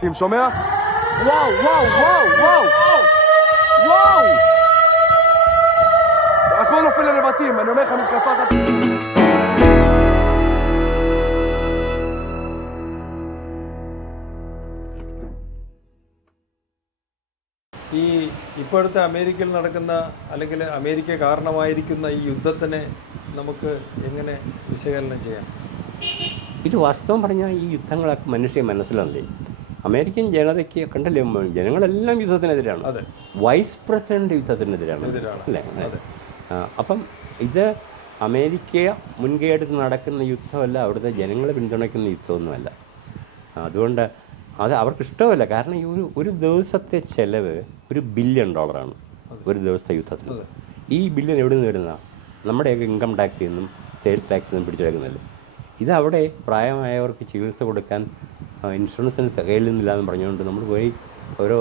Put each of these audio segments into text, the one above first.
Team שומע? וואו, וואו, וואו, וואו! וואו! הכל נופל לנבטים, אני אומר לך מתקפה אחת. ഈ ഇപ്പോഴത്തെ അമേരിക്കയിൽ നടക്കുന്ന അല്ലെങ്കിൽ അമേരിക്ക കാരണമായിരിക്കുന്ന ഈ യുദ്ധത്തിനെ നമുക്ക് എങ്ങനെ വിശകലനം ചെയ്യാം? ഇത് വാസ്തവം പറഞ്ഞാൽ ഈ യുദ്ധങ്ങളൊക്കെ മനുഷ്യ മനസ്സിലല്ലേ. അമേരിക്കൻ ജനതയ്ക്ക് കണ്ടല്ലേ, ജനങ്ങളെല്ലാം യുദ്ധത്തിനെതിരാണ്. അതെ, വൈസ് പ്രസിഡന്റ് യുദ്ധത്തിനെതിരാണ് അല്ലേ. അപ്പം ഇത് അമേരിക്ക മുൻകൈ എടുത്ത് നടക്കുന്ന യുദ്ധമല്ല, അവിടുത്തെ ജനങ്ങളെ പിന്തുണയ്ക്കുന്ന യുദ്ധമൊന്നുമല്ല. അതുകൊണ്ട് അത് അവർക്ക് ഇഷ്ടമല്ല. കാരണം ഈ ഒരു ദിവസത്തെ ചിലവ് $1 ബില്യൺ ഒരു ദിവസത്തെ യുദ്ധത്തിന്. ഈ ബില്യൺ എവിടെ നിന്ന് വരുന്ന? നമ്മുടെയൊക്കെ ഇൻകം ടാക്സിൽ നിന്നും സെയിൽസ് ടാക്സിൽ നിന്നും പിടിച്ചെടുക്കുന്നില്ല. ഇതവിടെ പ്രായമായവർക്ക് ചികിത്സ കൊടുക്കാൻ ഇൻഷുറൻസിന് തികയില്ലെന്നില്ല എന്ന് പറഞ്ഞുകൊണ്ട് നമ്മൾ പോയി ഓരോ,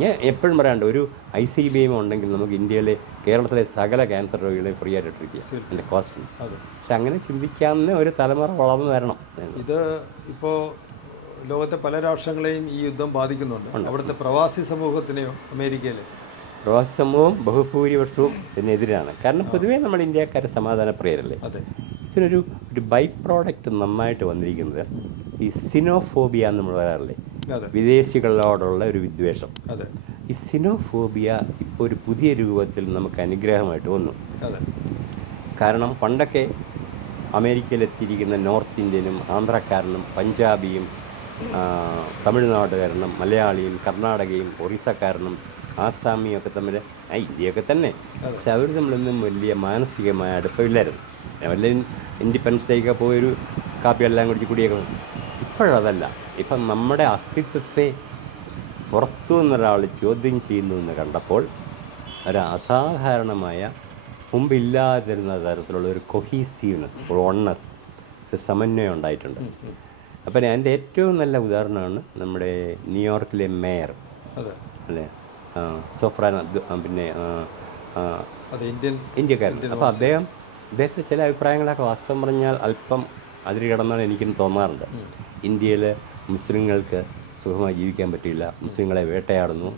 ഞാൻ എപ്പോഴും പറയാണ്ട്, ഒരു ICBM ഉണ്ടെങ്കിൽ നമുക്ക് ഇന്ത്യയിലെ കേരളത്തിലെ സകല ക്യാൻസർ രോഗികളെയും ഫ്രീ ആയിട്ട് ട്രീറ്റ് ചെയ്യാം, അതിൻ്റെ കോസ്റ്റ്. പക്ഷെ അങ്ങനെ ചിന്തിക്കാവുന്ന ഒരു തലമുറ വളർന്നു വരണം. ഇത് ഇപ്പോൾ ലോകത്തെ പല രാഷ്ട്രങ്ങളെയും ഈ യുദ്ധം ബാധിക്കുന്നുണ്ട്. അവിടുത്തെ പ്രവാസി സമൂഹത്തിനെയോ അമേരിക്കയിൽ? പ്രവാസി സമൂഹം ബഹുഭൂരിപക്ഷവും ഇതിനെതിരാണ്. കാരണം പൊതുവേ നമ്മൾ ഇന്ത്യക്കാരെ സമാധാനപ്രിയരല്ലേ. അതെ. ഇതിനൊരു ബൈ പ്രോഡക്റ്റ് നന്നായിട്ട് വന്നിരിക്കുന്നത് ഈ സിനോഫോബിയ എന്ന് നമ്മൾ പറയാറില്ലേ, വിദേശികളോടുള്ള ഒരു വിദ്വേഷം. അതെ. ഈ സിനോഫോബിയ ഇപ്പോൾ ഒരു പുതിയ രൂപത്തിൽ നമുക്ക് അനുഗ്രഹമായിട്ട് വന്നു. അതെ. കാരണം പണ്ടൊക്കെ അമേരിക്കയിലെത്തിയിരിക്കുന്ന നോർത്ത് ഇന്ത്യനും ആന്ധ്രക്കാരനും പഞ്ചാബിയും തമിഴ്നാടുകാരനും മലയാളിയും കർണാടകയും ഒറീസക്കാരനും ആസാമിയും ഒക്കെ തമ്മിൽ ഇന്ത്യയൊക്കെ തന്നെ. പക്ഷെ അവർ തമ്മിലൊന്നും വലിയ മാനസികമായ അടുപ്പമില്ലായിരുന്നു. വല്ല ഇൻഡിപെൻഡൻസ് ഡേക്ക് പോയൊരു കാപ്പിയെല്ലാം കുടിയൊക്കെ. ഇപ്പോഴതല്ല. ഇപ്പം നമ്മുടെ അസ്തിത്വത്തെ പുറത്തു നിന്നൊരാൾ ചോദ്യം ചെയ്യുന്നു എന്ന് കണ്ടപ്പോൾ ഒരു അസാധാരണമായ മുമ്പില്ലാതിരുന്ന തരത്തിലുള്ള ഒരു കൊഹീസീവ്നെസ്, ഒരു വണ്ണസ്, ഒരു സമന്വയം ഉണ്ടായിട്ടുണ്ട്. അപ്പം എൻ്റെ ഏറ്റവും നല്ല ഉദാഹരണമാണ് നമ്മുടെ ന്യൂയോർക്കിലെ മേയർ അല്ലേ, സൊഫ്രാൻ, പിന്നെ ഇന്ത്യക്കാരൻ. അപ്പോൾ അദ്ദേഹത്തിൻ്റെ ചില അഭിപ്രായങ്ങളൊക്കെ വാസ്തവം പറഞ്ഞാൽ അല്പം അതിര് കിടന്നാണ് എനിക്കും തോന്നാറുണ്ട്. ഇന്ത്യയിൽ മുസ്ലിങ്ങൾക്ക് സുഖമായി ജീവിക്കാൻ പറ്റില്ല, മുസ്ലിങ്ങളെ വേട്ടയാടുന്നു.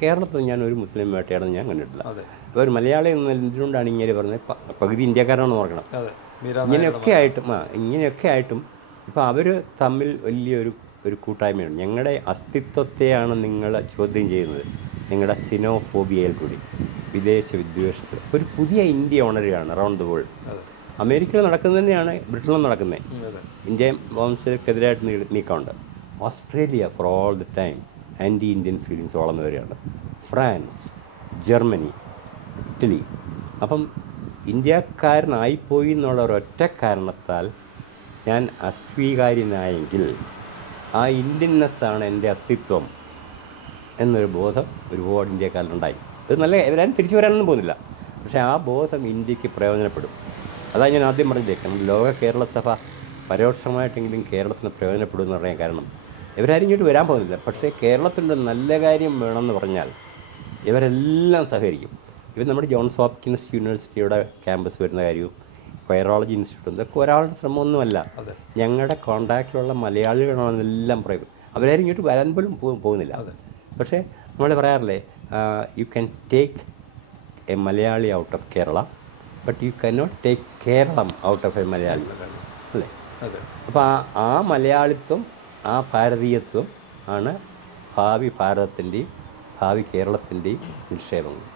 കേരളത്തിൽ ഞാൻ ഒരു മുസ്ലിം വേട്ടയാടുന്നു ഞാൻ കണ്ടിട്ടില്ല. ഇപ്പോൾ ഒരു മലയാളി എന്തുകൊണ്ടാണ് ഇങ്ങനെ പറഞ്ഞത്? പകുതി ഇന്ത്യക്കാരാണെന്ന് ഓർക്കണം. ഇങ്ങനെയൊക്കെ ആയിട്ടും ഇപ്പോൾ അവർ തമ്മിൽ വലിയൊരു കൂട്ടായ്മയാണ്. ഞങ്ങളുടെ അസ്തിത്വത്തെയാണ് നിങ്ങൾ ചോദ്യം ചെയ്യുന്നത്, നിങ്ങളുടെ സിനോഫോബിയയിൽ കൂടി, വിദേശ വിദ്വേഷത്തിൽ. ഒരു പുതിയ ഇന്ത്യ ഉണരുകയാണ് അറൗണ്ട് ദ വേൾഡ്. അമേരിക്കയിൽ നടക്കുന്നത് തന്നെയാണ് ബ്രിട്ടനിലും നടക്കുന്നത്. ഇന്ത്യ വംശജർക്കെതിരായിട്ട് നീക്കമുണ്ട്. Australia for all the time anti Indian feelings വളർന്നു വരികയാണ്. France, Germany, Italy. അപ്പം ഇന്ത്യക്കാരനായിപ്പോയി എന്നുള്ള ഒരൊറ്റ കാരണത്താൽ ഞാൻ അസ്വീകാര്യനായെങ്കിൽ ആ ഇന്ത്യൻനെസ്സാണ് എൻ്റെ അസ്തിത്വം എന്നൊരു ബോധം ഒരുപാട് ഇന്ത്യക്കാരിലുണ്ടായി. ഇത് നല്ല, ഇവരാരും തിരിച്ചു വരാനൊന്നും പോകുന്നില്ല. പക്ഷേ ആ ബോധം ഇന്ത്യക്ക് പ്രയോജനപ്പെടും. അതാണ് ഞാൻ ആദ്യം പറഞ്ഞേക്കണം. ലോക കേരള സഭ പരോക്ഷമായിട്ടെങ്കിലും കേരളത്തിന് പ്രയോജനപ്പെടുമെന്ന് പറയാൻ കാരണം, ഇവരാരും ഇങ്ങോട്ട് വരാൻ പോകുന്നില്ല. പക്ഷേ കേരളത്തിൻ്റെ നല്ല കാര്യം വേണമെന്ന് പറഞ്ഞാൽ ഇവരെല്ലാം സഹകരിക്കും. ഇവർ നമ്മുടെ ജോൺസ് ഹോപ്കിൻസ് യൂണിവേഴ്സിറ്റിയുടെ ക്യാമ്പസ് വരുന്ന കാര്യവും വൈറോളജി ഇൻസ്റ്റിറ്റ്യൂട്ട്, ഇതൊക്കെ ഒരാളുടെ ശ്രമമൊന്നുമല്ല. ഞങ്ങളുടെ കോൺടാക്റ്റിലുള്ള മലയാളികളാണെന്നെല്ലാം പറയും. അവരാരും ഇങ്ങോട്ട് വരാൻ പോലും പോകുന്നില്ല. പക്ഷേ നമ്മൾ പറയാറില്ലേ, you can take a Malayali out of Kerala, but you cannot take Keralam out of a Malayali അല്ലേ. അപ്പോൾ ആ മലയാളിത്വം, ആ ഭാരതീയത്വം ആണ് ഭാവി ഭാരതത്തിൻ്റെയും ഭാവി കേരളത്തിൻ്റെയും നിക്ഷേപങ്ങൾ.